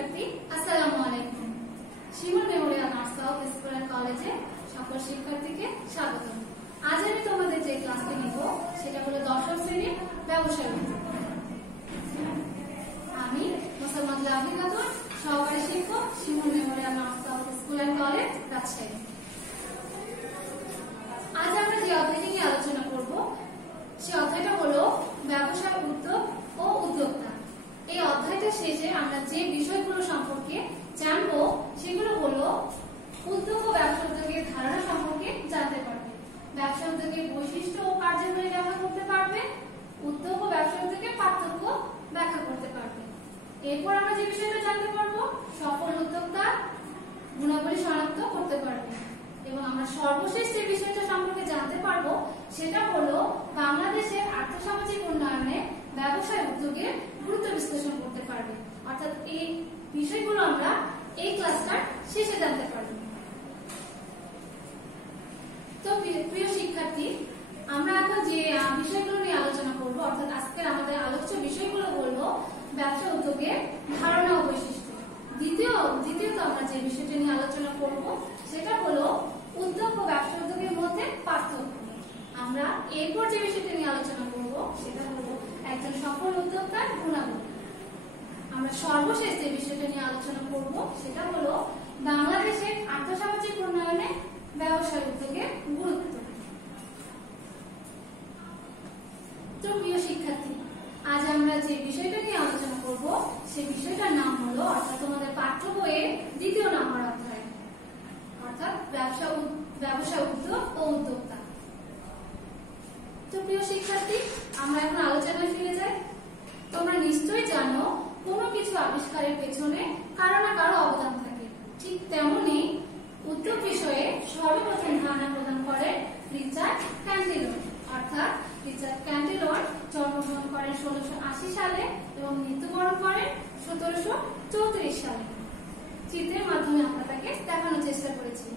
শিক্ষার্থী, আসসালামু আলাইকুম। শিমুল মেমোরিয়াল আর্টস স্কুল এন্ড কলেজে সকল শিক্ষার্থীকে স্বাগতম। আজ আমি তোমাদের যে ক্লাসটি নিব সেটা হলো দশম শ্রেণীর ব্যবসায় উদ্যোগ। আমি মোসাম্মদ লাভলি খাতুন, সহকারী শিক্ষক, Shimul memorial arts school and college, Rajshahi. আজ আমরা যে অধ্যায়টি নিয়ে আলোচনা করব সে অধ্যায়টা হলো ব্যবসায় উদ্যোগ ও উদ্যোক্তা। এই অধ্যায়টা শেষে আমরা যে বিষয়গুলো সম্পর্কে জানবো সেগুলো হলো উদ্যোগ ও ব্যবসা উদ্যোগের ধারণা সম্পর্কে জানতে পারবে, ব্যবসা উদ্যোগের বৈশিষ্ট্য ও কার্যাবলী ব্যাখ্যা করতে পারবে, উদ্যোগ ও ব্যবসা উদ্যোগের পার্থক্য ব্যাখ্যা করতে পারবে। এরপর আমরা যে বিষয়টা জানতে পারবো সফল উদ্যোক্তার গুণাবলী শনাক্ত করতে পারবে এবং আমরা সর্বশেষ যে বিষয়টা সম্পর্কে জানতে পারবো সেটা হলো বাংলাদেশের আর্থসামাজিক উন্নয়নে ব্যবসায় উদ্যোগের গুরুত্ব বিশ্লেষণ করতে পারবে। অর্থাৎ এই বিষয়গুলো আমরা এই ক্লাসটার শেষে জানতে পারবো। তো প্রিয় শিক্ষার্থী, আমরা এখন যে বিষয়গুলো নিয়ে আলোচনা করব, অর্থাৎ আজকের আমাদের আলোচ্য বিষয়গুলো হলো ব্যবসা উদ্যোগের ধারণা ও বৈশিষ্ট্য। দ্বিতীয়ত আমরা যে বিষয়টা নিয়ে আলোচনা করব সেটা হলো উদ্যোগ ও ব্যবসা উদ্যোগের মধ্যে পার্থক্য। আমরা এরপর যে বিষয়টা নিয়ে আলোচনা করব সেটা হলো একজন সফল উদ্যোক্তার গুণাবলী। আমরা সর্বশেষ যে বিষয়টা নিয়ে আলোচনা করব সেটা হলো বাংলাদেশের আর্থসামাজিক উন্নয়নে ব্যবসায় উদ্যোগের গুরুত্ব। তো প্রিয় শিক্ষার্থী, আজ আমরা যে বিষয়টা নিয়ে আলোচনা করব সেই বিষয়টার নাম হলো, অর্থাৎ তোমাদের পাঠ্য বইয়ের 2 নম্বর অধ্যায়, অর্থাৎ ব্যবসা উদ্যোগ ও উদ্যোক্তা। তো প্রিয় শিক্ষার্থী, আমরা এখন আলোচনায় ফিরে যাই। তোমরা নিশ্চয়ই জানো কোনো কিছু আবিষ্কারের পেছনে কারো না কারো অবদান থাকে। ঠিক তেমনি উদ্যোগ বিষয়ে সর্বপ্রথম ধারণা প্রদান করেন রিচার্ড ক্যান্টিলন। অর্থাৎ রিচার্ড ক্যান্টিলন জন্মগ্রহণ করেন 1680 সালে এবং মৃত্যুবরণ করেন 1734 সালে। চিত্রের মাধ্যমে আমরা তাকে দেখানোর চেষ্টা করেছি।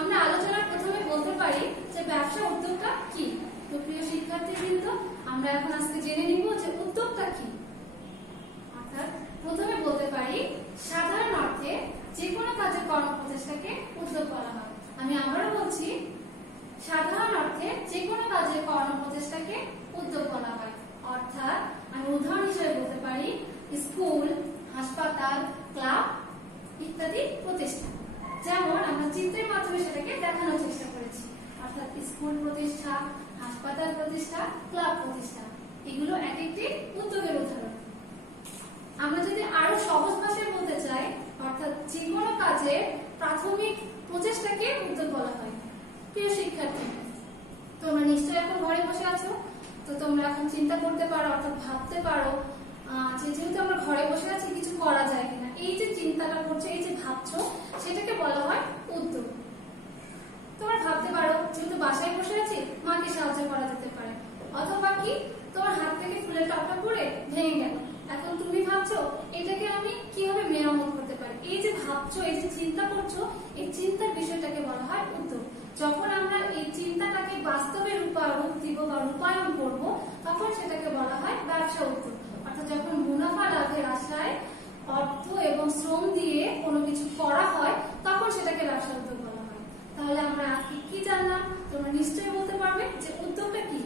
আমরা আলোচনার প্রথমে বলতে পারি যে ব্যবসা উদ্যোগটা কি। তো প্রিয় শিক্ষার্থীবৃন্দ, আমরা এখন আজকে জেনে নিব যে উদ্যোগটা কি। অর্থাৎ প্রথমে বলতে পারি সাধারণ অর্থে যে কোনো কাজের কর্মপ্রচেষ্টাকে উদ্যোগ বলা হয়। আমি আবারও বলছি, সাধারণ অর্থে যে কোনো কাজের কর্মপ্রচেষ্টাকে উদ্যোগ বলা হয়। অর্থাৎ আমি উদাহরণ হিসেবে বলতে পারি স্কুল, হাসপাতাল, ক্লাব ইত্যাদি প্রতিষ্ঠান। যেমন আমরা চিত্রের মাধ্যমে সেটাকে দেখানোর চেষ্টা করেছি। অর্থাৎ স্কুল প্রতিষ্ঠা, হাসপাতাল প্রতিষ্ঠা, ক্লাব প্রতিষ্ঠা, এগুলো এক একটি উদ্যোগের উদাহরণ। আমরা যদি আরো সহজ ভাষায় বলতে চাই, অর্থাৎ যে কোনো কাজের প্রাথমিক প্রচেষ্টাকে উদ্যোগ বলা হয়। প্রিয় শিক্ষার্থী, তোমরা নিশ্চয়ই এখন ঘরে বসে আছো। তো তোমরা এখন চিন্তা করতে পারো, অর্থাৎ ভাবতে পারো যে যেহেতু আমরা ঘরে বসে আছি কিছু করা যায় কিনা। এই যে চিন্তাটা করছো, এই যে ভাবছো, সেটাকে বলা হয় উদ্যোগ। তোমরা ভাবতে পারো যেহেতু বাসায় বসে আছি মাকে সাহায্য করা যেতে পারে, অথবা কি তোমার হাত থেকে ফুলের টপটা পড়ে ভেঙে গেল, এখন তুমি ভাবছো এটাকে আমি কিভাবে মেরামত করতে পারি। এই যে ভাবছো, এই যে চিন্তা করছো, এই চিন্তার বিষয়টাকে বলা হয় উদ্যোগ। যখন আমরা এই চিন্তাটাকে বাস্তবে রূপ দিব বা রূপায়ণ করব, তখন সেটাকে বলা হয় ব্যবসা উদ্যোগ। অর্থাৎ যখন মুনাফা লাভের আশায় অর্থ এবং শ্রম দিয়ে কোনো কিছু করা হয়, তখন সেটাকে ব্যবসা উদ্যোগ বলা হয়। তাহলে আমরা আজকে কি জানলাম? তোমরা নিশ্চয়ই বলতে পারবে যে উদ্যোগটা কি।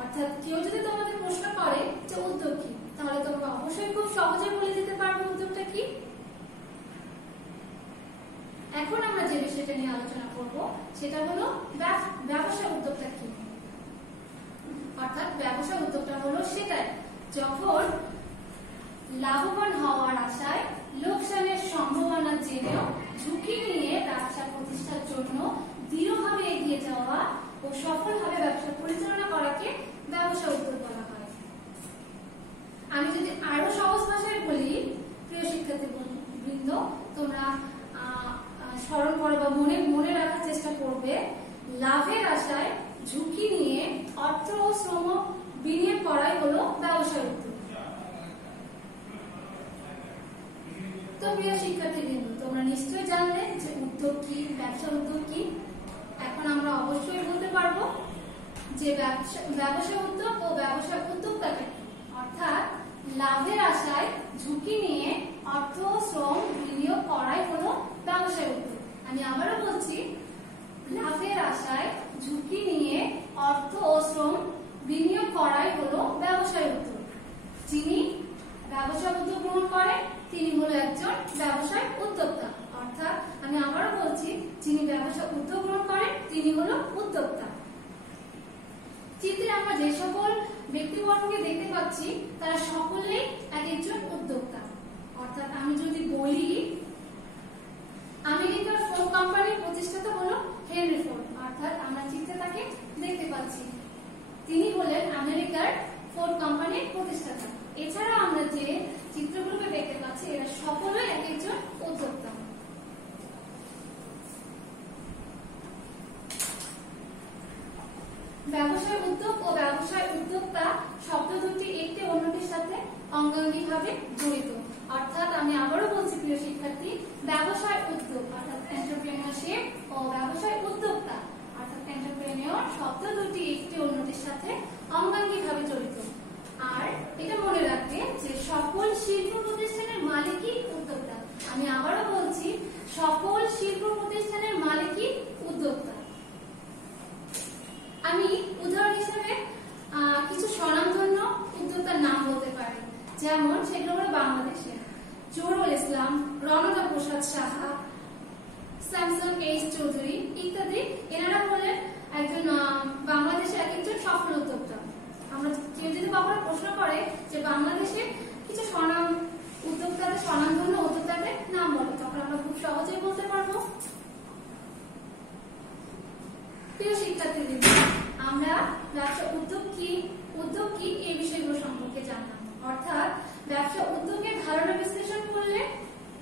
অর্থাৎ কেউ যদি তোমাদের প্রশ্ন করে যে উদ্যোগ কি, তাহলে তোমরা অবশ্যই খুব সহজে বলে দিতে পারবে উদ্যোগটা কি। এখন আমরা যে বিষয়টা নিয়ে আলোচনা করব সেটা হলো ব্যবসা উদ্যোগটা কি। অর্থাৎ ব্যবসা উদ্যোগটা হলো সেটাই যখন লাভবান হওয়ার আশায় লোকসানের সম্ভাবনা জেনেও ঝুঁকি নিয়ে ব্যবসা প্রতিষ্ঠার জন্য দৃঢ়ভাবে এগিয়ে যাওয়া ও সফলভাবে ব্যবসা পরিচালনা করাকে ব্যবসা উদ্যোগ বলা হয়। আমি যদি আরো সহজ ভাষায় বলি, প্রিয় শিক্ষার্থীবৃন্দ, তোমরা স্মরণ করো বা মনে রাখার চেষ্টা করবে, লাভের আশায় ঝুঁকি নিয়ে অর্থ ও শ্রম বিনিয়োগ করাই হলো ব্যবসায় উদ্যোগ। তো প্রিয় শিক্ষার্থীবৃন্দ, তোমরা নিশ্চয়ই জানলে যে উদ্যোগ কি, ব্যবসা উদ্যোগ কি। এখন আমরা অবশ্যই বলতে পারবো যে ব্যবসা উদ্যোগ ও ব্যবসা উদ্যোক্তাকে লাভের আশায় ঝুঁকি নিয়ে অর্থ ও শ্রম বিনিয়োগ করাই হলো ব্যবসায় উদ্যোগ। যিনি ব্যবসায় উদ্যোগ গ্রহণ করেন তিনি হলো একজন ব্যবসায় উদ্যোক্তা। অর্থাৎ আমি আবারও বলছি, যিনি ব্যবসা উদ্যোগ গ্রহণ করেন তিনি হলো উদ্যোক্তা। চিত্রে আমরা যে সকল ব্যক্তিবর্গকে দেখতে পাচ্ছি তারা সকলেই এক একজন উদ্যোক্তা। অর্থাৎ আমি যদি বলি আমেরিকার ফোর্ড কোম্পানির প্রতিষ্ঠাতা হলো হেনরি ফোর্ড, অর্থাৎ আমরা চিত্রে তাকে দেখতে পাচ্ছি, তিনি হলেন আমেরিকার ফোর্ড কোম্পানির প্রতিষ্ঠাতা। এছাড়া আমরা যে চিত্রগুলোকে দেখতে পাচ্ছি এরা সকলেই এক একজন উদ্যোক্তা। ব্যবসায় উদ্যোগ ও ব্যবসায় উদ্যোক্তা শব্দ দুটি একটি অন্যটির সাথে অঙ্গাঙ্গিভাবে জড়িত। অর্থাৎ আমি আবারও বলছি প্রিয় শিক্ষার্থী, ব্যবসায় উদ্যোগ অর্থাৎ এন্টারপ্রেনিয়রশিপ ও ব্যবসায় উদ্যোক্তা অর্থাৎ এন্টারপ্রেনিয়র শব্দ দুটি একটি অন্যটির সাথে অঙ্গাঙ্গিভাবে জড়িত। আর এটা মনে রাখবে যে সকল শিল্প প্রতিষ্ঠানের মালিকই উদ্যোক্তা। আমি আবারও বলছি, সকল শিল্প প্রতিষ্ঠানের মালিকই উদ্যোক্তা। আমি উদাহরণ হিসেবে কিছু স্বনামধন্য উদ্যোক্তার নাম বলতে পারি, যেমন সেগুলো হলো বাংলাদেশে জহুরুল ইসলাম, রণদা প্রসাদ সাহা, স্যামসন এইচ চৌধুরী ইত্যাদি। এনারা হলেন একজন বাংলাদেশে এক একজন সফল উদ্যোক্তা। আমরা কেউ যদি কখনো প্রশ্ন করে যে বাংলাদেশে কিছু স্বনাম উদ্যোক্তাদের, স্বনামধন্য উদ্যোক্তাদের নাম বলো, তখন আমরা খুব সহজেই বলতে পারবো। প্রিয় শিক্ষার্থীদের, আমরা ব্যবসা উদ্যোগ কি এই বিষয়গুলো সম্পর্কে জানলাম। অর্থাৎ ব্যবসা উদ্যোগের ধারণা বিশ্লেষণ করলে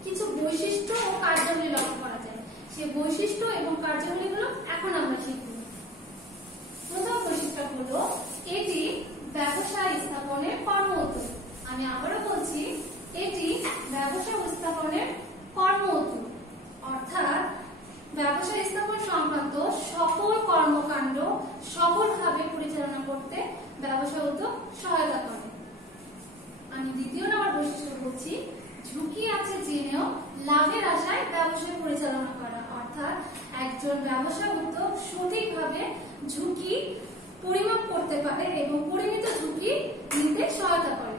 কিছু বৈশিষ্ট্য ও কার্যাবলী লক্ষ্য করা যায়। সেই বৈশিষ্ট্য এবং কার্যাবলীগুলো এখন আমরা শিখব। প্রথম বৈশিষ্ট্য হলো এটি ব্যবসা স্থাপনের কর্ম উদ্যোগ। আমি আবারও বলছি, এটি ব্যবসা স্থাপনের কর্ম উদ্যোগ। অর্থাৎ ব্যবসা স্থাপন সংক্রান্ত সকল কর্মকাণ্ড সফলভাবে পরিচালনা করতে ব্যবসা উদ্যোগ সহায়তা করে। আমি দ্বিতীয় নম্বর বৈশিষ্ট্য বলছি, ঝুঁকি আছে জেনেও লাভের আশায় ব্যবসা পরিচালনা করা। অর্থাৎ একজন ব্যবসা উদ্যোগ সঠিকভাবে ঝুঁকি পরিমাপ করতে পারে এবং পরিমিত ঝুঁকি নিতে সহায়তা করে।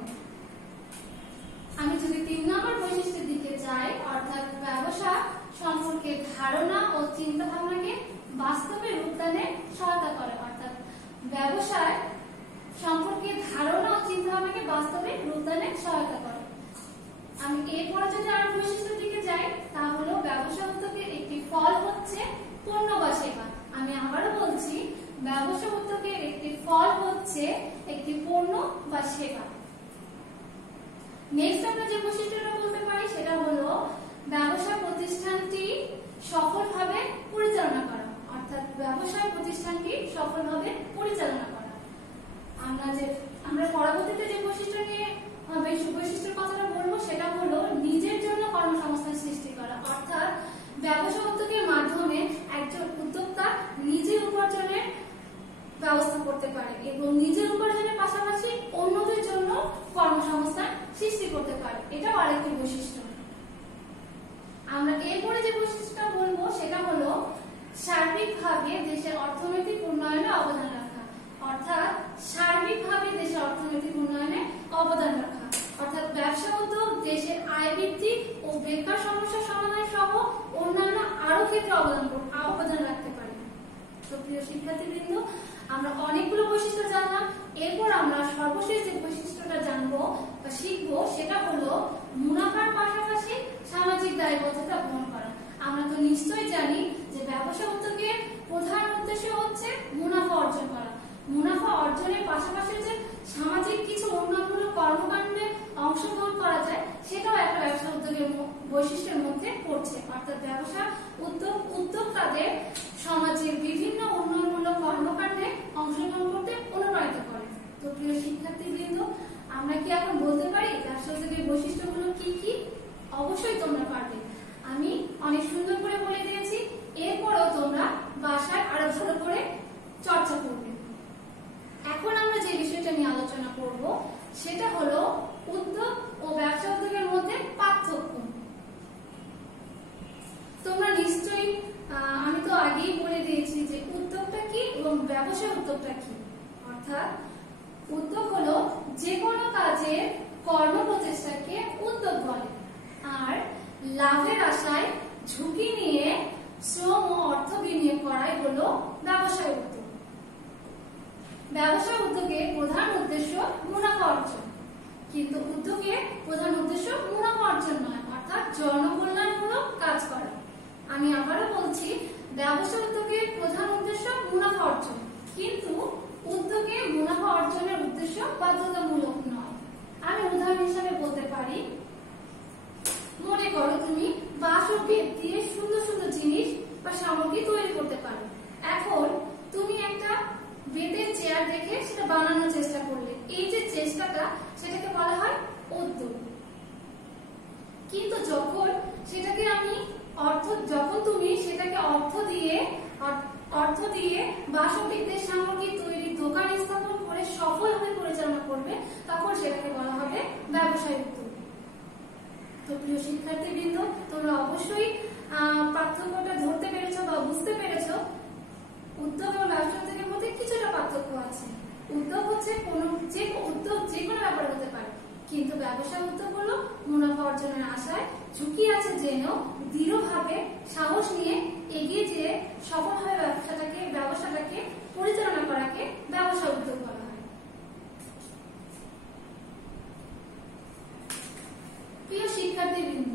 আমি যদি 3 নম্বর বৈশিষ্ট্যের দিকে যাই, অর্থাৎ ব্যবসা সম্পর্কে ধারণা ও চিন্তা ভাবনাকে বাস্তবে রূপদানে সহায়তা করে। অর্থাৎ ব্যবসায় সম্পর্কে ধারণা ও চিন্তা ভাবনাকে বাস্তবে রূপদানে সহায়তা করে। আমি এরপরে যদি আরো বৈশিষ্ট্যের দিকে যাই, তা হলো ব্যবসা উদ্যোগের একটি ফল হচ্ছে পণ্য বা সেবা। আমি আবারও বলছি, ব্যবসা উদ্যোগের একটি ফল হচ্ছে একটি পণ্য বা সেবা। নেক্সট আমরা যে বৈশিষ্ট্যটা বলতে পারি সেটা হলো ব্যবসা প্রতিষ্ঠানটি সফলভাবে পরিচালনা করা। অর্থাৎ ব্যবসায় প্রতিষ্ঠানটি সফলভাবে পরিচালনা করা। আমরা পরবর্তীতে যে বৈশিষ্ট্যের কথাটা বলবো সেটা হলো নিজের জন্য কর্মসংস্থান সৃষ্টি করা। অর্থাৎ ব্যবসা উদ্যোগের মাধ্যমে একজন উদ্যোক্তা নিজের উপার্জনের ব্যবস্থা করতে পারে এবং নিজের উপার্জনের পাশাপাশি অন্যদের জন্য কর্মসংস্থান সৃষ্টি করতে পারে। এটাও আরেকটি বৈশিষ্ট্য। আমরা এরপরে যে বৈশিষ্ট্যটা বলবো সেটা হলো সার্বিকভাবে দেশের অর্থনৈতিক উন্নয়নে অবদান রাখা। অর্থাৎ সার্বিকভাবে দেশের অর্থনৈতিক উন্নয়নে অবদান রাখা। অর্থাৎ ব্যবসা উদ্যোগ দেশের আয় বৃদ্ধি ও বেকার সমস্যা সমাধান সহ অন্যান্য আরো ক্ষেত্রে অবদান রাখতে পারে। তো প্রিয় শিক্ষার্থীবৃন্দ, আমরা অনেকগুলো বৈশিষ্ট্য জানলাম। এরপর আমরা সর্বশেষ যে বৈশিষ্ট্যটা জানবো বা শিখবো সেটা হলো মুনাফার পাশাপাশি সামাজিক দায়বদ্ধতা বহন করা। আমরা তো নিশ্চয়ই জানি যে ব্যবসা উদ্যোগের প্রধান উদ্দেশ্য হচ্ছে মুনাফা অর্জন করা। মুনাফা অর্জনের পাশাপাশি যে সামাজিক কিছু উন্নয়নমূলক কর্মকাণ্ডে অংশগ্রহণ করা যায় সেটাও একটা ব্যবসা উদ্যোগের বৈশিষ্ট্যের মধ্যে পড়ছে। অর্থাৎ ব্যবসা উদ্যোক্তাদের সমাজের বিভিন্ন উন্নয়নমূলক কর্মকাণ্ডে অংশগ্রহণ করতে অনুপ্রাণিত করে। তো প্রিয় শিক্ষার্থীবৃন্দ, আমরা কি এখন বলতে পারি ব্যবসা উদ্যোগের বৈশিষ্ট্যগুলো কি কি? অবশ্যই তোমরা পারবে। আমি অনেক সুন্দর করে বলে দিয়েছি। এরপরেও তোমরা বাসায় আরো ভালো করে চর্চা করবে। এখন আমরা যে বিষয়টা নিয়ে আলোচনা করব সেটা হলো উদ্যোগ ও ব্যবসা উদ্যোগের মধ্যে পার্থক্য। তোমরা নিশ্চয়ই আমি তো আগেই বলে দিয়েছি যে উদ্যোগটা কি এবং ব্যবসা উদ্যোগটা কি। অর্থাৎ উদ্যোগ হলো যে কোনো কাজের কর্ম প্রচেষ্টাকে উদ্যোগ বলে, আর লাভের আশায় ঝুঁকি নিয়ে শ্রম ও অর্থ বিনিয়োগ করাই হলো ব্যবসায় উদ্যোগ। ব্যবসা উদ্যোগের প্রধান উদ্দেশ্য মুনাফা অর্জন, কিন্তু উদ্যোগের প্রধান উদ্দেশ্য মুনাফা অর্জন নয়, অর্থাৎ জনকল্যাণমূলক কাজ করা। আমি আবারও বলছি, ব্যবসা উদ্যোগের প্রধান উদ্দেশ্য মুনাফা অর্জন, কিন্তু উদ্যোগে মুনাফা অর্জনের উদ্দেশ্য বাধ্যতামূলক নয়। আমি উদাহরণ হিসাবে বলতে পারি, মনে করো তুমি বাঁশ ও বেত দিয়ে সুন্দর সুন্দর জিনিস বা সামগ্রী তৈরি করতে পারো। এখন তুমি একটা বেতের চেয়ার দেখে সেটা বানানোর চেষ্টা করলে, এই যে চেষ্টাটা সেটাকে বলা হয় উদ্যোগ। কিন্তু যখন তুমি সেটাকে অর্থ দিয়ে বাঁশ ও বেতের সামগ্রী তৈরির দোকান স্থাপন করে সফলভাবে পরিচালনা করবে, তখন সেটাকে বলা হবে ব্যবসায় উদ্যোগ। তো প্রিয় শিক্ষার্থীবৃন্দ, তোমরা অবশ্যই পার্থক্যটা ধরতে পেরেছো বা বুঝতে পেরেছো। উদ্যোগ এবং ব্যবসা উদ্যোগের মধ্যে কিছুটা পার্থক্য আছে। উদ্যোগ হচ্ছে যে কোনো ব্যাপার হতে পারে, কিন্তু ব্যবসা উদ্যোগ হলো মুনাফা অর্জনের আশায় ঝুঁকি আছে জেনেও দৃঢ়ভাবে সাহস নিয়ে এগিয়ে যেয়ে সফলভাবে ব্যবসাটাকে পরিচালনা করাকে ব্যবসা উদ্যোগ বলা হয়। প্রিয় শিক্ষার্থীবৃন্দ,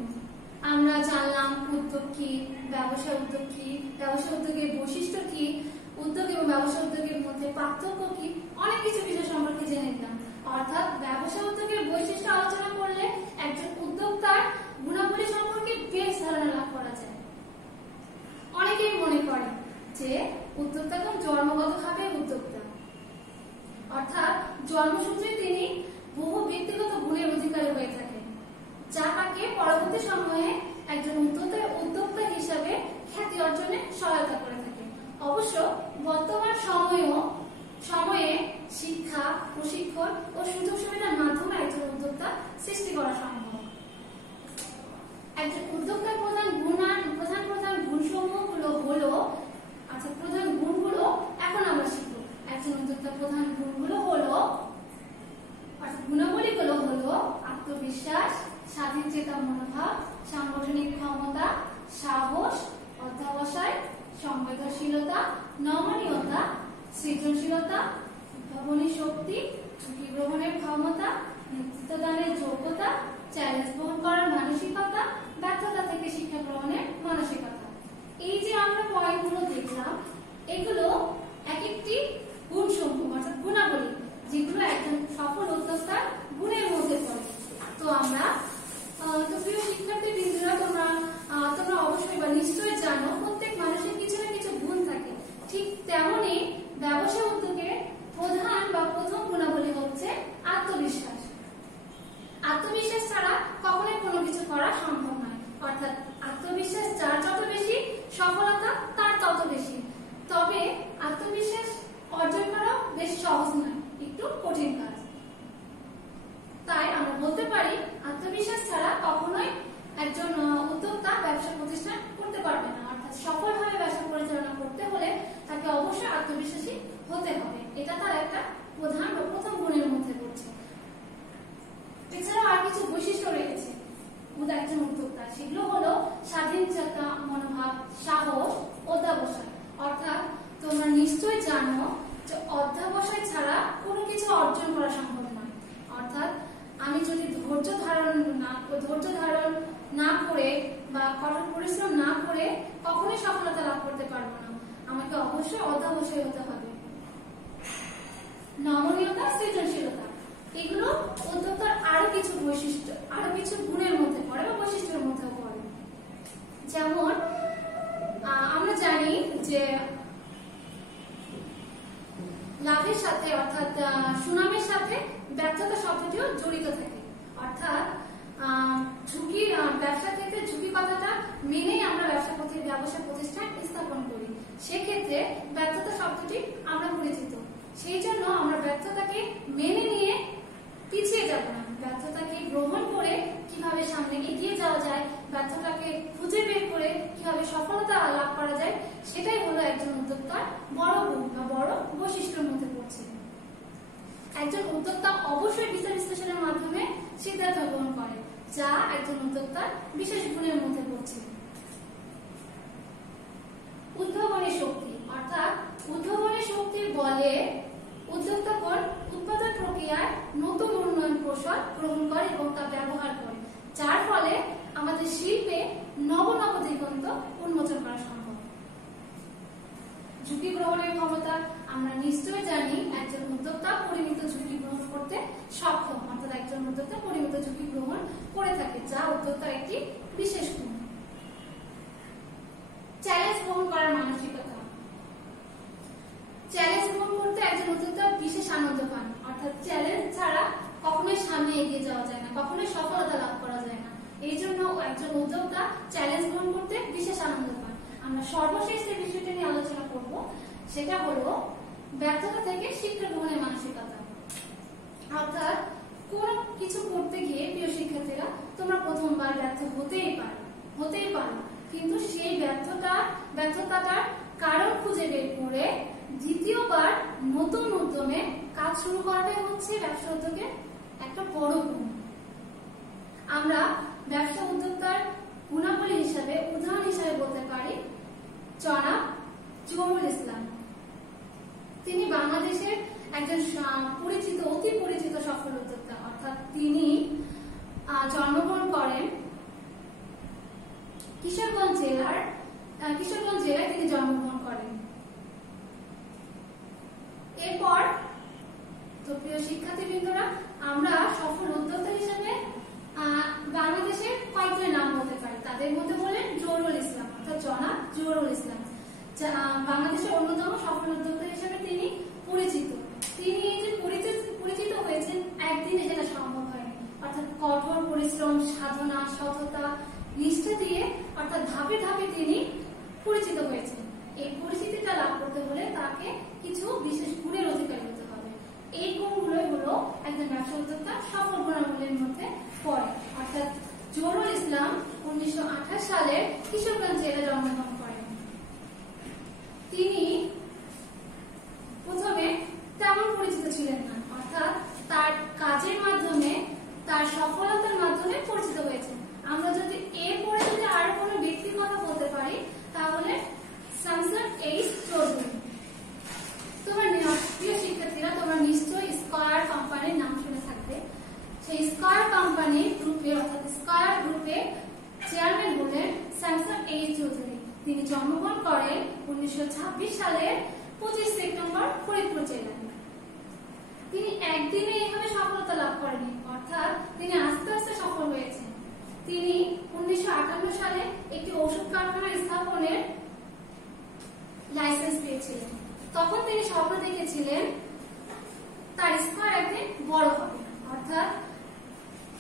আমরা জানলাম উদ্যোগ কি, ব্যবসা উদ্যোগ কি, ব্যবসা উদ্যোগের বৈশিষ্ট্য কি, উদ্যোগ এবং ব্যবসা উদ্যোগের মধ্যে পার্থক্য কি, অনেক কিছু বিষয় সম্পর্কে জেনে নিলাম। অর্থাৎ ব্যবসা উদ্যোগের বৈশিষ্ট্য আলোচনা করলে একজন উদ্যোক্তার গুণাবলী সম্পর্কে বেশ ধারণা লাভ করা যায়। অনেকেই মনে করে যে উদ্যোক্তা কোন জন্মগতভাবে উদ্যোক্তা, অর্থাৎ জন্মসূত্রে তিনি বহু ব্যক্তিগত গুণের অধিকারী হয়ে থাকেন, যা তাকে পরবর্তী সময়ে একজন উদ্যোক্তা হিসাবে খ্যাতি অর্জনে সহায়তা করে থাকে। অবশ্য বর্তমান সময়ে শিক্ষা, প্রশিক্ষণ ও সুযোগ সুবিধার মাধ্যমে একজন উদ্যোক্তা সৃষ্টি করা সম্ভব। একজন উদ্যোক্তার প্রধান গুণসমূহগুলো হলো, অর্থাৎ প্রধান গুণগুলো এখন আমরা শিখব। একজন উদ্যোক্তার প্রধান গুণগুলো হলো, অর্থাৎ গুণাবলীগুলো হলো আত্মবিশ্বাস, স্বাধীন চেতা মনোভাব, সাংগঠনিক ক্ষমতা, সাহস, অধ্যবসায়, সংবেদনশীলতা, নমনীয়তা, সৃজনশীলতা, উদ্ভাবনী শক্তি, ঝুঁকি গ্রহণের ক্ষমতা, নেতৃত্ব দানের যোগ্যতা, চ্যালেঞ্জ গ্রহণ করার মানসিকতা, ব্যর্থতা থেকে শিক্ষা গ্রহণের মানসিকতা। এই যে আমরা পয়েন্টগুলো দেখলাম, এগুলো এক একটি গুণসমূহ, অর্থাৎ গুণাবলী, যেগুলো একজন সফল উদ্যোক্তার গুণের মধ্যে পড়ে। তো প্রিয় শিক্ষার্থীবৃন্দরা, তোমরা অবশ্যই বা নিশ্চয়ই জানো প্রত্যেক মানুষের কিছু না কিছু গুণ থাকে। ঠিক তেমনি ব্যবসা উদ্যোগের প্রথম গুণাবলী হচ্ছে আত্মবিশ্বাস। আত্মবিশ্বাস ছাড়া কখনোই কোনো কিছু করা সম্ভব নয়। অর্থাৎ আত্মবিশ্বাস যার যত বেশি, সফলতা তার তত বেশি। তবে আত্মবিশ্বাস অর্জন করা বেশ সহজ নয়, একটু কঠিন কাজ। তাই আমরা বলতে পারি, আত্মবিশ্বাস ছাড়া কখনোই একজন উদ্যোক্তা ব্যবসা প্রতিষ্ঠান করতে পারবে না। অর্থাৎ সফলভাবে ব্যবসা পরিচালনা করতে হলে তাকে অবশ্যই আত্মবিশ্বাসী হতে হবে। এটা তার একটা প্রথম গুণের মধ্যে পড়ছে। এছাড়াও আর কিছু বৈশিষ্ট্য রয়েছে একজন উদ্যোক্তা, সেগুলো হলো স্বাধীন চেতা মনোভাব, সাহস, অধ্যবসায়। অর্থাৎ তোমরা নিশ্চয়ই জানো যে অধ্যবসায় ছাড়া কোনো কিছু অর্জন করা সম্ভব নয়। অর্থাৎ আমি যদি ধৈর্য ধারণ না করে বা কঠোর পরিশ্রম না করে কখনোই সফলতা লাভ করতে পারবো না। আমাকে অবশ্যই অধ্যবসায়ী হতে হবে। নমনীয়তা, সৃজনশীলতা, এগুলো উদ্যোক্তার আরো কিছু বৈশিষ্ট্য, আরো কিছু গুণের মধ্যে পড়ে বা বৈশিষ্ট্যের মধ্যেও পড়ে। যেমন আমরা জানি যে লাভের সাথে, অর্থাৎ সুনামের সাথে ব্যর্থতা শব্দটিও জড়িত থাকে। অর্থাৎ ব্যবসা ক্ষেত্রে ঝুঁকি কথাটা মেনেই আমরা ব্যবসা প্রতিষ্ঠান স্থাপন করি। সেক্ষেত্রে ব্যর্থতা শব্দটি আমরা পরিচিত। সেই জন্য আমরা ব্যর্থতাকে মেনে নিয়ে পিছিয়ে যাব না, ব্যর্থতাকে গ্রহণ করে কিভাবে সামনে এগিয়ে যাওয়া যায়, ব্যর্থতাকে খুঁজে বের করে কিভাবে সফলতা লাভ করা যায় উদ্যোক্তা অবশ্যই বিচার বিশ্লেষণের মাধ্যমে সিদ্ধান্ত গ্রহণ করে, যা একজন উদ্যোক্তার বিশেষ গুণের মধ্যে পড়ছে। উদ্ভাবনী শক্তি, অর্থাৎ উদ্ভাবনী শক্তির বলে উদ্যোক্তাগণ উৎপাদন প্রক্রিয়ায় নতুন উন্নয়ন কৌশল গ্রহণ করে এবং তা ব্যবহার করে, যার ফলে আমাদের শিল্পে নব নব দিগন্ত উন্মোচন করা সম্ভব। ঝুঁকি গ্রহণের ক্ষমতা, আমরা নিশ্চয়ই জানি একজন উদ্যোক্তা পরিমিত ঝুঁকি গ্রহণ করতে সক্ষম, অর্থাৎ একজন উদ্যোক্তা পরিমিত ঝুঁকি গ্রহণ করে থাকে, যা উদ্যোক্তার একটি বিশেষ গুণ। চ্যালেঞ্জ গ্রহণ করার মানসিকতা, চ্যালেঞ্জ গ্রহণ করতে একজন উদ্যোক্তা বিশেষ আনন্দ পান, অর্থাৎ চ্যালেঞ্জ ছাড়া কখনোই সামনে এগিয়ে যাওয়া যায় না, কখনোই সফলতা লাভ করা যায় না। এই জন্য একজন উদ্যোক্তা চ্যালেঞ্জ গ্রহণ করতে বিশেষ আনন্দ পান। আমরা সর্বশেষ যে বিষয়টা নিয়ে আলোচনা করব সেটা হলো ব্যর্থতা থেকে শিক্ষা গ্রহণের মানসিকতা। অর্থাৎ কোন কিছু করতে গিয়ে প্রিয় শিক্ষার্থীরা, তোমরা প্রথমবার ব্যর্থ হতেই পারো, কিন্তু সেই ব্যর্থতাটার কারণ খুঁজে বের করে দ্বিতীয়বার নতুন উদ্যমে কাজ শুরু করাটাই হচ্ছে ব্যবসা উদ্যোগের একটা বড় গুণ। আমরা ব্যবসা উদ্যোক্তার গুণাবলী হিসাবে, উদাহরণ হিসাবে বলতে পারি জনাব জহুরুল ইসলাম। তিনি বাংলাদেশের একজন অতি পরিচিত সফল উদ্যোক্তা। অর্থাৎ তিনি জন্মগ্রহণ করেন কিশোরগঞ্জ জেলায় তিনি জন্মগ্রহণ করেন। এরপর তো প্রিয় শিক্ষার্থীবৃন্দরা, আমরা সফল উদ্যোক্তা হিসেবে বাংলাদেশের কয়েকজনের নাম বলতে পারি। তাদের মধ্যে বলেন জহুরুল ইসলাম, অর্থাৎ জনাব জহুরুল ইসলাম বাংলাদেশের অন্যতম সফল উদ্যোক্তা হিসেবে তিনি পরিচিত। তিনি এই যে পরিচিত হয়েছেন একদিনে, যেটা সম্ভব হয়নি, অর্থাৎ কঠোর পরিশ্রম, সাধনা, সততা, নিষ্ঠা দিয়ে, অর্থাৎ ধাপে ধাপে তিনি পরিচিত হয়েছেন। এই পরিচিতিটা লাভ করতে হলে তাকে কিছু বিশেষ গুণের অধিকারী হতে হবে। এই গুণগুলোই হলো একজন ব্যবসা উদ্যোক্তার সফল গুণাবলীর মধ্যে পড়ে। অর্থাৎ জহুরুল ইসলাম 1928 সালে কিশোরগঞ্জ জেলায় জন্মগ্রহণ করেন। তিনি প্রথমে তেমন পরিচিত ছিলেন না, অর্থাৎ তার কাজের মাধ্যমে, তার সফলতার মাধ্যমে পরিচিত হয়েছেন। আমরা যদি এরপরে যদি আরো কোনো ব্যক্তির কথা বলতে পারি তাহলে স্যামসাং এইচ চৌধুরী। তোমার প্রিয় শিক্ষার্থীরা, তোমরা নিশ্চয়ই স্কয়ার কোম্পানির নাম শুনে থাকবে। সেই স্কয়ার কোম্পানি গ্রুপে, অর্থাৎ স্কয়ার গ্রুপে চেয়ারম্যান হলেন স্যামসাং এইচ চৌধুরী। তিনি জন্মগ্রহণ করেন 1926 সালের 25 সেপ্টেম্বর ফরিদপুর জেলায়। তিনি একদিনে এইভাবে সফলতা লাভ করেনি, অর্থাৎ তিনি আস্তে আস্তে সফল হয়েছেন। তিনি 1958 সালে একটি ওষুধ কারখানা স্থাপনের লাইসেন্স পেয়েছিলেন। তখন তিনি স্বপ্ন দেখেছিলেন তার স্কয়ার একদিন বড় হবে। অর্থাৎ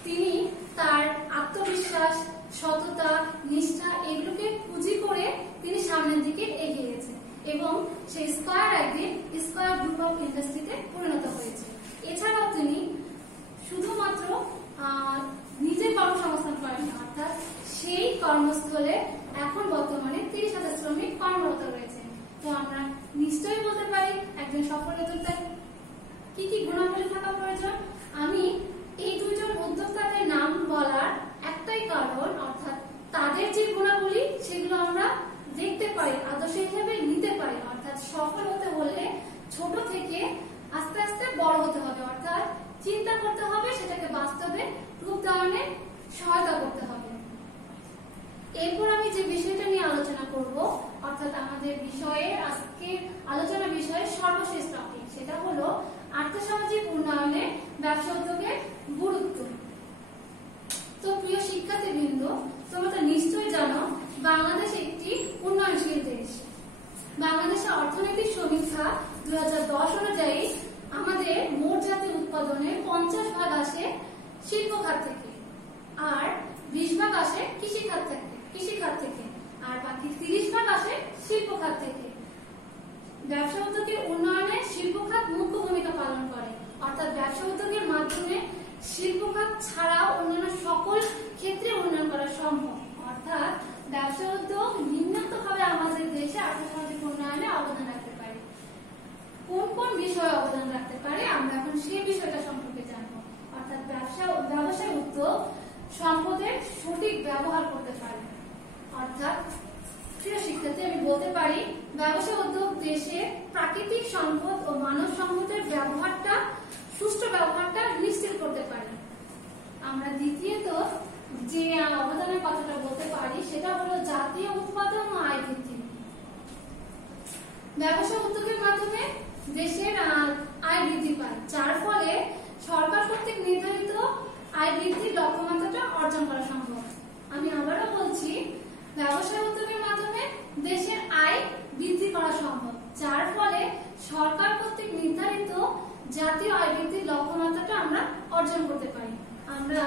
তিনি তার আত্মবিশ্বাস, সততা, নিষ্ঠা এগুলোকে পুঁজি করে তিনি সামনের দিকে এগিয়ে গেছেন এবং সেই স্কয়ার একদিন স্কয়ার গ্রুপ অফ ইন্ডাস্ট্রিতে পরিণত হয়েছে। এছাড়াও তিনি শুধুমাত্র নিজের কর্মসংস্থান করেন না, অর্থাৎ সেই কর্মস্থলে এখন বর্তমানে 30,000 শ্রমিক কর্মরত রয়েছে। তো আমরা নিশ্চয়ই বলতে পারি একজন সফল উদ্যোক্তার কি কি গুণাবলী থাকা প্রয়োজন। আমি এই দুইজন উদ্যোক্তাদের নাম বলার একটাই কারণ, অর্থাৎ তাদের যে গুণাবলী সেগুলো আমরা দেখতে পারি, আদর্শ হিসেবে নিতে পারি। অর্থাৎ সফল হতে হলে ছোট থেকে আস্তে আস্তে বড় হতে হবে, অর্থাৎ চিন্তা করতে হবে, সেটাকে বাস্তবে রূপ দানের সহায়তা করতে হবে। এরপর আমি যে বিষয়টা নিয়ে আলোচনা করব, অর্থাৎ আমাদের বিষয়ের আজকে আলোচনা বিষয়ের সর্বশেষ টপিক, সেটা হলো আর্থসামাজিক উন্নয়নে ব্যবসা উদ্যোগের গুরুত্ব। তো প্রিয় শিক্ষার্থীবৃন্দ, তোমরা তো নিশ্চয়ই জানো বাংলাদেশ একটি উন্নয়নশীল দেশ। বাংলাদেশের অর্থনৈতিক সমীক্ষা 2010 অনুযায়ী আমাদের মোট জাতীয় উৎপাদনের 50% আসে শিল্প খাত থেকে, আর 20% আসে কৃষি খাত থেকে, আর বাকি 30% আসে শিল্প খাত থেকে। ব্যবসা উদ্যোগের উন্নয়নে শিল্প খাত মুখ্য ভূমিকা পালন করে, অর্থাৎ ব্যবসা উদ্যোগের মাধ্যমে শিল্প খাত ছাড়াও অন্যান্য সকল ক্ষেত্রে উন্নয়ন করা সম্ভব। অর্থাৎ ব্যবসা উদ্যোগ নিম্নান্তভাবে আমাদের দেশে আর্থসামাজিক উন্নয়নে অবদান রাখতে পারে। কোন কোন বিষয়ে অবদান রাখতে পারে আমরা এখন এখন সেই বিষয়টা সম্পর্কে জানবো। অর্থাৎ ব্যবসায় উদ্যোগ সম্পদের সঠিক ব্যবহার করতে পারে। অর্থাৎ প্রিয় শিক্ষার্থী, আমি বলতে পারি ব্যবসায় উদ্যোগ দেশের প্রাকৃতিক সম্পদ ও মানব সম্পদের সুষ্ঠু ব্যবহারটা নিশ্চিত করতে পারে। আমরা দ্বিতীয়ত যে অবদানের কথাটা বলতে পারি সেটা হলো জাতীয় উৎপাদন ও আয় বৃদ্ধি। ব্যবসা উদ্যোগের মাধ্যমে দেশের আয় বৃদ্ধি পায়, যার ফলে সরকার কর্তৃক নির্ধারিত আয় বৃদ্ধির লক্ষ্যমাত্রাটা অর্জন করা সম্ভব। আমি আবারও বলছি, ব্যবসায় উদ্যোগের মাধ্যমে দেশের আয় বৃদ্ধি করা সম্ভব, যার ফলে সরকার কর্তৃক নির্ধারিত জাতীয় আয় বৃদ্ধির লক্ষ্যমাত্রাটা আমরা অর্জন করতে পারি। আমরা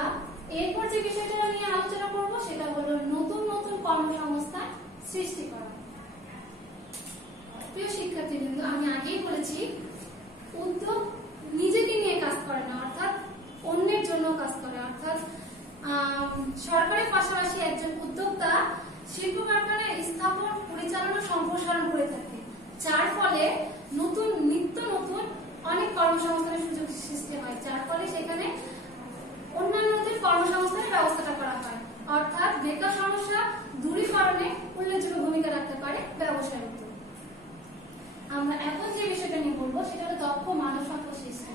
এরপর যে বিষয়টা নিয়ে আলোচনা করব সেটা হলো নতুন নতুন কর্মসংস্থান সৃষ্টি করা। প্রিয় শিক্ষার্থীবৃন্দ, আমি আগেই বলেছি উদ্যোগ নিজেকে নিয়ে কাজ করে না, অর্থাৎ অন্যের জন্য কাজ করে। অর্থাৎ সরকারের পাশাপাশি একজন উদ্যোক্তা শিল্প কারখানা স্থাপন, পরিচালনা, সম্প্রসারণ করে থাকে, যার ফলে নিত্য নতুন অনেক কর্মসংস্থানের সুযোগ সৃষ্টি হয়, যার ফলে সেখানে অন্যান্যদের কর্মসংস্থানের ব্যবস্থাটা করা হয়। অর্থাৎ বেকার সমস্যা দূরীকরণে উল্লেখযোগ্য ভূমিকা রাখতে পারে ব্যবসায় উদ্যোগ। আমরা এখন যে বিষয়টা নিয়ে বলবো সেটা হলো দক্ষ মানব সম্পদ সৃষ্টি।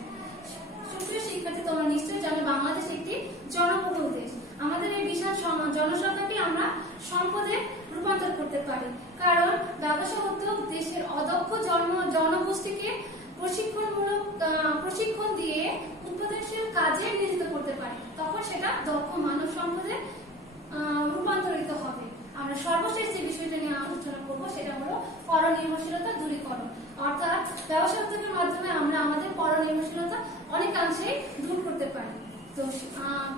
সুপ্রিয় শিক্ষার্থী, তোমরা নিশ্চয়ই জানো বাংলাদেশ একটি জনবহুল দেশ। আমাদের এই বিশাল জনসংখ্যাকে আমরা সম্পদে রূপান্তর করতে পারি, কারণ ব্যবসা উদ্যোগ দেশের অদক্ষ জনগোষ্ঠীকে প্রশিক্ষণ দিয়ে উৎপাদনশীল কাজে নিয়োজিত করতে পারে, তখন সেটা দক্ষ মানব সম্পদে রূপান্তরিত হবে। আমরা সর্বশেষ যে বিষয়টা নিয়ে আলোচনা করবো সেটা হলো পরনির্ভরশীলতা দূরীকরণ। অর্থাৎ ব্যবসা উদ্যোগের মাধ্যমে আমরা আমাদের পরনির্ভরশীলতা অনেকাংশেই দূর করতে পারি। তো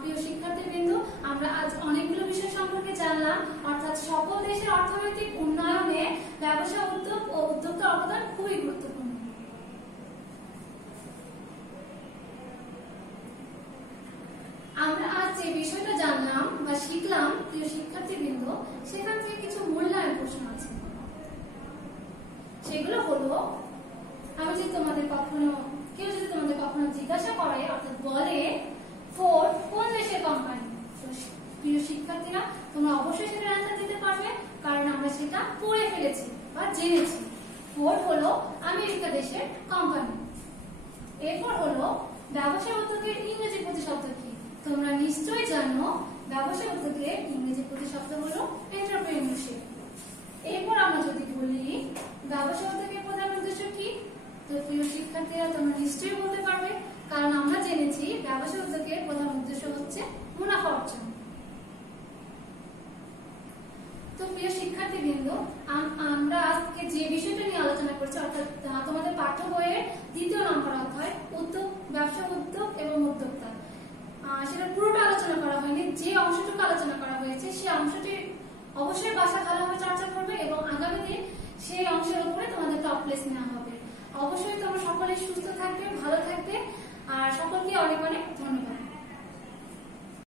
প্রিয় শিক্ষার্থীবৃন্দ, আমরা আজ অনেকগুলো বিষয় সম্পর্কে জানলাম। অর্থাৎ সকল দেশের অর্থনৈতিক উন্নয়নে ব্যবসা উদ্যোগ ও উদ্যোক্তার অবদান খুবই গুরুত্বপূর্ণ। আমরা আজ যে বিষয়টা জানলাম বা শিখলাম প্রিয় শিক্ষার্থীবৃন্দ, সেখান থেকে কিছু মূল্যায়ন প্রশ্ন আছে। সেগুলো হলো, কেউ যদি তোমাদের কখনো জিজ্ঞাসা করে, অর্থাৎ বলে ফোর্ড কোন দেশের কোম্পানি, তো প্রিয় শিক্ষার্থীরা তোমরা অবশ্যই সেটা অ্যান্সার দিতে পারবে, কারণ আমরা সেটা পড়ে ফেলেছি বা জেনেছি। ফোর্ড হলো আমেরিকা দেশের কোম্পানি। এরপর হলো ব্যবসা উদ্যোগের ইংরেজি প্রতিশব্দ কি? তোমরা নিশ্চয়ই জানো ব্যবসা উদ্যোগের ইংরেজি প্রতিশব্দ হলো এন্টারপ্রেনিয়রশিপ। এরপর আমরা যদি বলি ব্যবসা উদ্যোগের প্রধান উদ্দেশ্য কি, তো প্রিয় শিক্ষার্থীরা তোমরা নিশ্চয়ই বলতে পারবে, কারণ আমরা জেনেছি ব্যবসা উদ্যোগের প্রধান উদ্দেশ্য হচ্ছে মুনাফা অর্জন। তো প্রিয় শিক্ষার্থীবৃন্দ, আমরা আজকে যে বিষয়টা নিয়ে আলোচনা করছি, অর্থাৎ তোমাদের পাঠ্য বইয়ের 2য় নম্বর অধ্যায় উদ্যোগ, ব্যবসা উদ্যোগ এবং উদ্যোক্তা, সেটা পুরোটা আলোচনা করা হয়নি। যে অংশটুকু আলোচনা করা হয়েছে সেই অংশটি অবশ্যই বাসায় ভালোভাবে চর্চা করবে এবং আগামী দিন সেই অংশের উপরে তোমাদের টপ প্লেস নেওয়া হবে। অবশ্যই তোমরা সকলে সুস্থ থাকবে, ভালো থাকবে, আর সকলকে অনেক অনেক ধন্যবাদ।